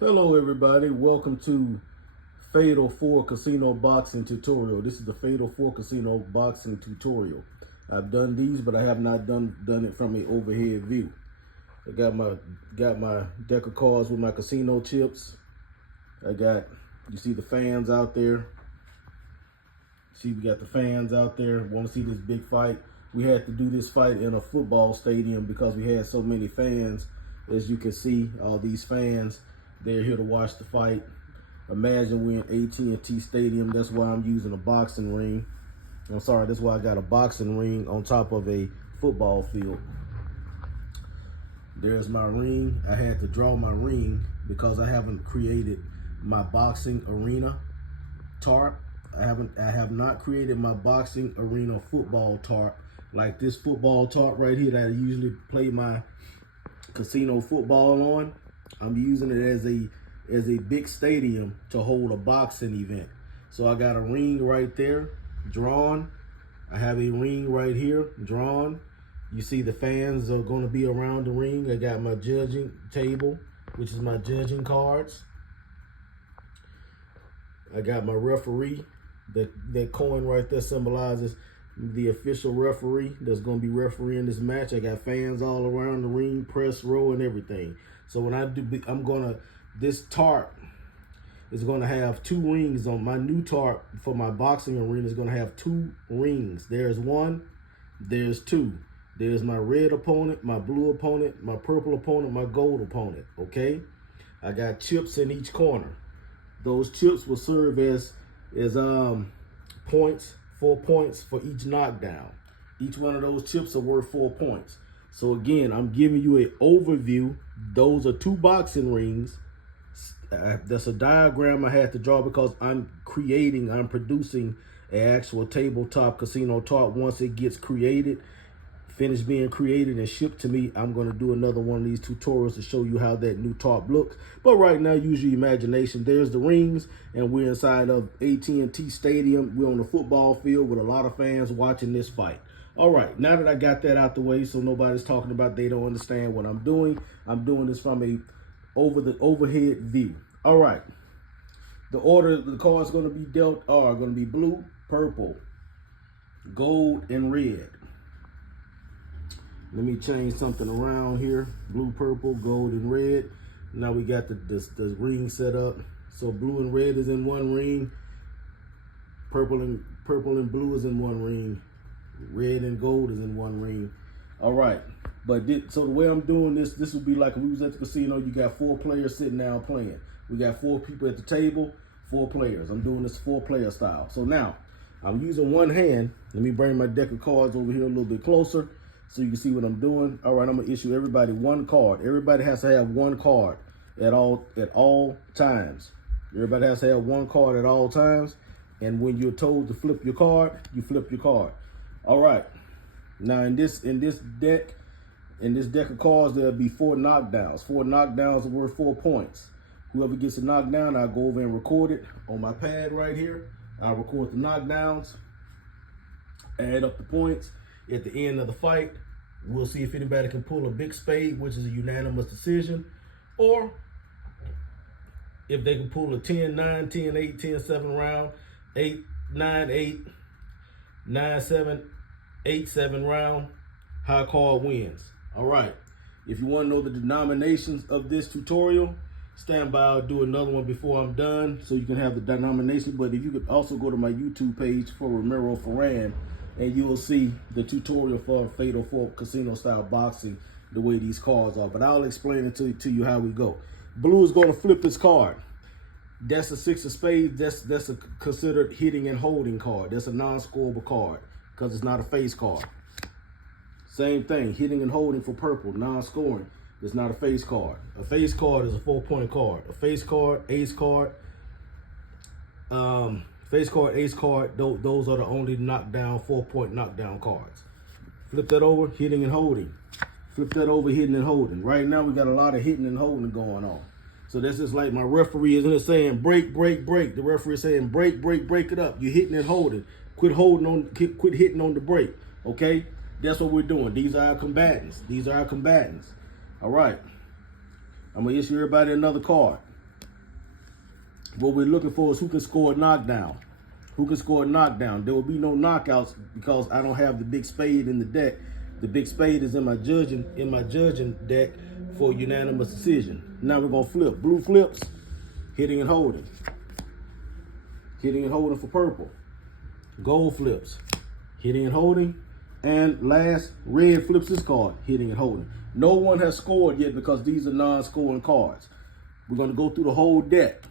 Hello everybody, welcome to Fatal 4 Casino Boxing Tutorial. This is the Fatal 4 Casino Boxing Tutorial. I've done these, but I have not done it from an overhead view. I got my deck of cards with my casino chips. You see the fans out there. See, we got the fans out there. Want to see this big fight? We had to do this fight in a football stadium because we had so many fans. As you can see, all these fans, they're here to watch the fight. Imagine we're in AT&T Stadium. That's why I'm using a boxing ring. That's why I got a boxing ring on top of a football field. There's my ring. I had to draw my ring because I haven't created my boxing arena tarp. I have not created my boxing arena football tarp like this football tarp right here that I usually play my casino football on. I'm using it as a big stadium to hold a boxing event. So I got a ring right there drawn. I have a ring right here drawn. You see the fans are going to be around the ring. I got my judging table, which is my judging cards. I got my referee. That coin right there symbolizes the official referee that's going to be refereeing this match. I got fans all around the ring, press row and everything. So when I do, this tarp is going to have two rings on my new tarp for my boxing arena. Is going to have two rings. There's one, there's two. There's my red opponent, my blue opponent, my purple opponent, my gold opponent, okay? I got chips in each corner. Those chips will serve as points, 4 points for each knockdown. Each one of those chips are worth 4 points. So again, I'm giving you an overview. Those are two boxing rings. That's a diagram I had to draw because I'm producing an actual tabletop casino tarp. Once it gets created, finished being created and shipped to me, I'm going to do another one of these tutorials to show you how that new tarp looks. But right now, use your imagination. There's the rings, and we're inside of AT&T Stadium. We're on the football field with a lot of fans watching this fight. All right, now that I got that out the way so nobody's talking about they don't understand what I'm doing this from the overhead view. All right, the order the cards going to be dealt are going to be blue, purple, gold, and red. Let me change something around here. Blue, purple, gold, and red. Now we got the ring set up. So blue and red is in one ring. Purple and blue is in one ring. Red and gold is in one ring. All right. So the way I'm doing this would be like if we was at the casino. You got 4 players sitting down playing. We got 4 people at the table, 4 players. I'm doing this 4-player style. So now I'm using one hand. Let me bring my deck of cards over here a little bit closer so you can see what I'm doing. All right, I'm gonna issue everybody one card. Everybody has to have one card at all times. Everybody has to have one card at all times. And when you're told to flip your card, you flip your card. All right. Now in this deck of cards, there'll be 4 knockdowns. 4 knockdowns are worth 4 points. Whoever gets a knockdown, I'll go over and record it on my pad right here. I'll record the knockdowns, add up the points. At the end of the fight, we'll see if anybody can pull a big spade, which is a unanimous decision, or if they can pull a 10-9, 10-8, 10-7 round, 8-9-8, 9-7, 8-7 round, high card wins. All right. If you want to know the denominations of this tutorial, stand by. I'll do another one before I'm done so you can have the denomination. But if you could also go to my YouTube page for Ramiro Ferran, and you will see the tutorial for Fatal 4 Casino style boxing, the way these cards are. But I'll explain it to you how we go. Blue is going to flip his card. That's a 6 of spades. That's a considered hitting and holding card. That's a non-scorable card because it's not a face card. Same thing, hitting and holding for purple, non-scoring. It's not a face card. A face card is a 4-point card. A face card, ace card, face card, ace card, those are the only knockdown, 4-point knockdown cards. Flip that over, hitting and holding. Flip that over, hitting and holding. Right now, we got a lot of hitting and holding going on. So that's just like my referee isn't saying break, break, break. The referee is saying break, break, break it up. You're hitting and holding. Quit hitting on the break. Okay? That's what we're doing. These are our combatants. All right. I'm gonna issue everybody another card. What we're looking for is who can score a knockdown. Who can score a knockdown? There will be no knockouts because I don't have the big spade in the deck. The big spade is in my judging deck for unanimous decision. Now we're gonna flip. Blue flips, hitting and holding. Hitting and holding for purple. Gold flips, hitting and holding. And last, red flips his card, hitting and holding. No one has scored yet because these are non-scoring cards. We're gonna go through the whole deck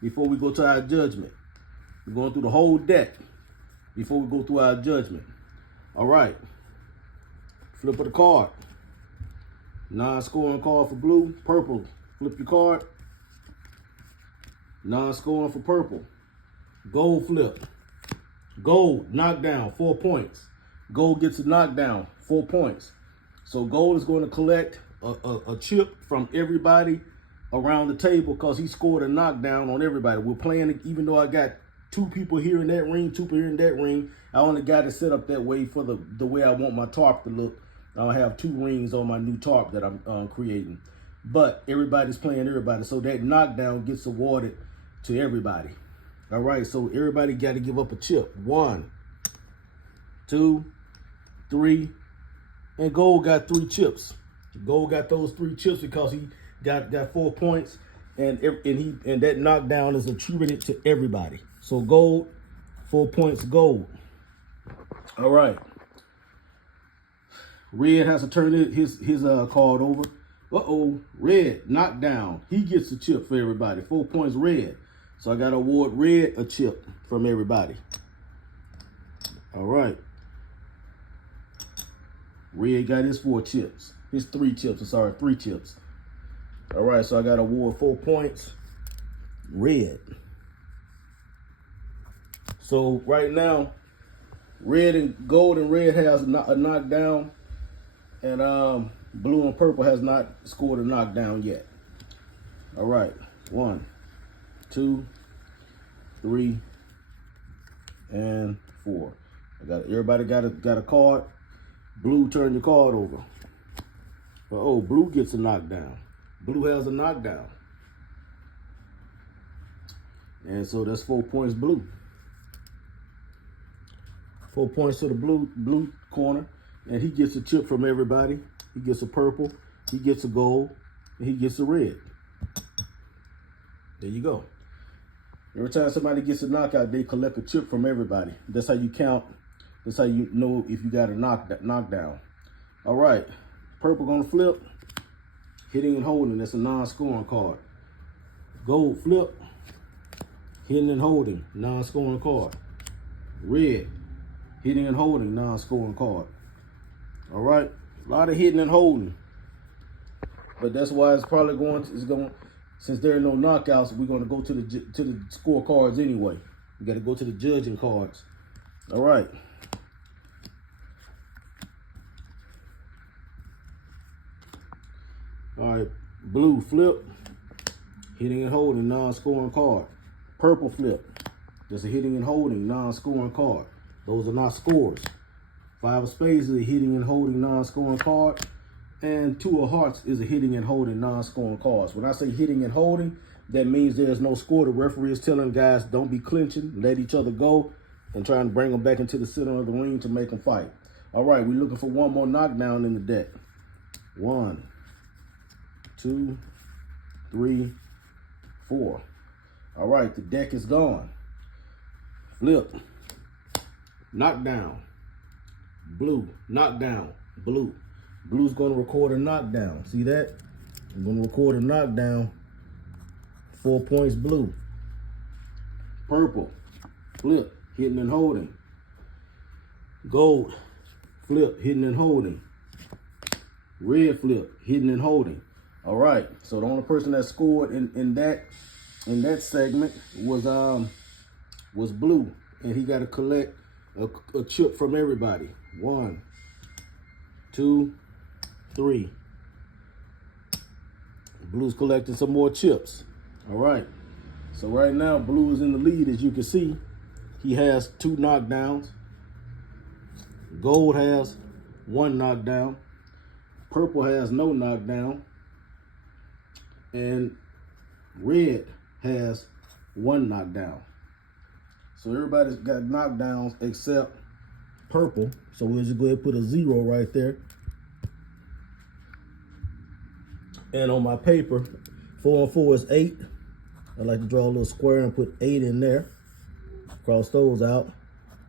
before we go to our judgment. We're going through the whole deck before we go through our judgment. All right. Flip of the card. Non-scoring card for blue. Purple. Flip your card. Non-scoring for purple. Gold flip. Gold, knockdown, 4 points. Gold gets a knockdown, 4 points. So gold is going to collect a chip from everybody around the table because he scored a knockdown on everybody. We're playing, even though I got 2 people here in that ring, 2 people here in that ring, I only got it set up that way for the way I want my tarp to look. I'll have 2 rings on my new tarp that I'm creating. But everybody's playing everybody, so that knockdown gets awarded to everybody. All right, so everybody got to give up a chip. 1, 2, 3, and gold got 3 chips. Gold got those 3 chips because he got 4 points, and that knockdown is attributed to everybody. So gold, 4 points, gold. All right. Red has to turn his card over. Red knockdown. He gets a chip for everybody. 4 points, red. So I got to award red a chip from everybody. All right. Red got his 4 chips. His 3 chips. I'm sorry, 3 chips. All right, so I got to award 4 points. Red. So right now, red and gold and red has a knockdown, and blue and purple has not scored a knockdown yet. All right, 1, 2, 3, and 4. Everybody got a card. Blue, turn your card over. But blue gets a knockdown. Blue has a knockdown. And so that's 4 points blue. 4 points to the blue corner. And he gets a chip from everybody. He gets a purple, he gets a gold, and he gets a red. There you go. Every time somebody gets a knockout, they collect a chip from everybody. That's how you count. That's how you know if you got a knockdown. All right. Purple gonna flip. Hitting and holding. That's a non-scoring card. Gold flip. Hitting and holding. Non-scoring card. Red. Hitting and holding. Non-scoring card. All right. A lot of hitting and holding. But that's why it's probably going. Since there are no knockouts, we're going to go to the score cards anyway. We got to go to the judging cards. All right. All right. Blue flip. Hitting and holding, non-scoring card. Purple flip. That's a hitting and holding, non-scoring card. Those are not scores. 5 of spades is a hitting and holding, non-scoring card. And 2 of hearts is a hitting and holding, non-scoring cards. When I say hitting and holding, that means there's no score. The referee is telling guys, don't be clinching, let each other go, and trying to bring them back into the center of the ring to make them fight. All right, we're looking for 1 more knockdown in the deck. 1, 2, 3, 4. All right, the deck is gone. Flip. Knockdown. Blue. Knockdown. Blue. Blue's going to record a knockdown. See that? I'm going to record a knockdown. 4 points blue. Purple. Flip. Hitting and holding. Gold. Flip. Hitting and holding. Red flip. Hitting and holding. All right. So the only person that scored in that segment was blue, and he got to collect a chip from everybody. 1, 2, 3. Blue's collecting some more chips. All right. So right now, blue is in the lead, as you can see. He has 2 knockdowns. Gold has 1 knockdown. Purple has no knockdown. And red has 1 knockdown. So everybody's got knockdowns except purple. So we'll just go ahead and put a 0 right there. And on my paper, 4 and 4 is 8. I like to draw a little square and put 8 in there. Cross those out.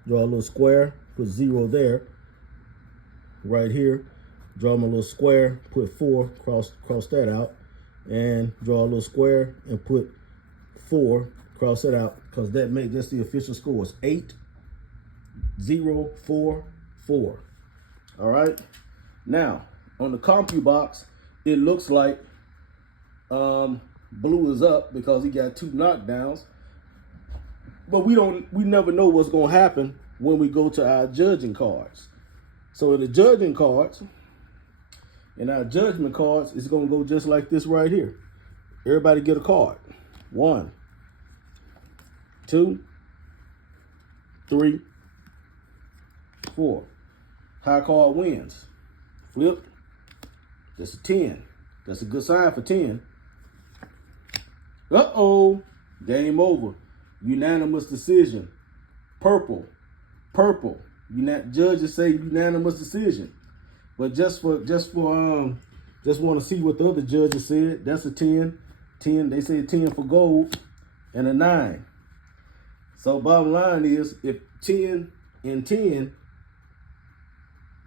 Draw a little square, put 0 there. Right here, draw my little square, put 4, cross that out. And draw a little square and put 4, cross it out, because that's the official scores. 8, 0, 4, 4. All right. Now on the CompuBox, it looks like blue is up because he got 2 knockdowns. But we never know what's gonna happen when we go to our judging cards. So in the judging cards, in our judgment cards, it's gonna go just like this right here. Everybody get a card. 1, 2, 3, 4. High card wins. Flip. That's a 10. That's a good sign for 10. Uh-oh. Game over. Unanimous decision. Purple. Judges say unanimous decision. But just want to see what the other judges said. That's a 10. 10. They said 10 for gold and a 9. So bottom line is, if 10 and 10,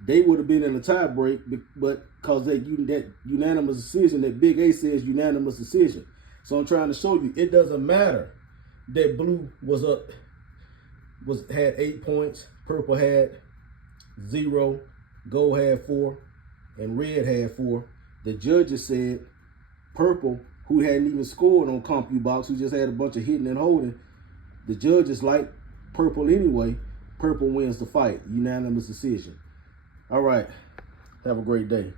they would have been in a tie break, but because that unanimous decision, that Big A says unanimous decision. So I'm trying to show you, it doesn't matter that blue had 8 points, purple had 0, gold had 4, and red had 4. The judges said purple, who hadn't even scored on CompuBox, who just had a bunch of hitting and holding, the judges like purple anyway. Purple wins the fight, unanimous decision. All right, have a great day.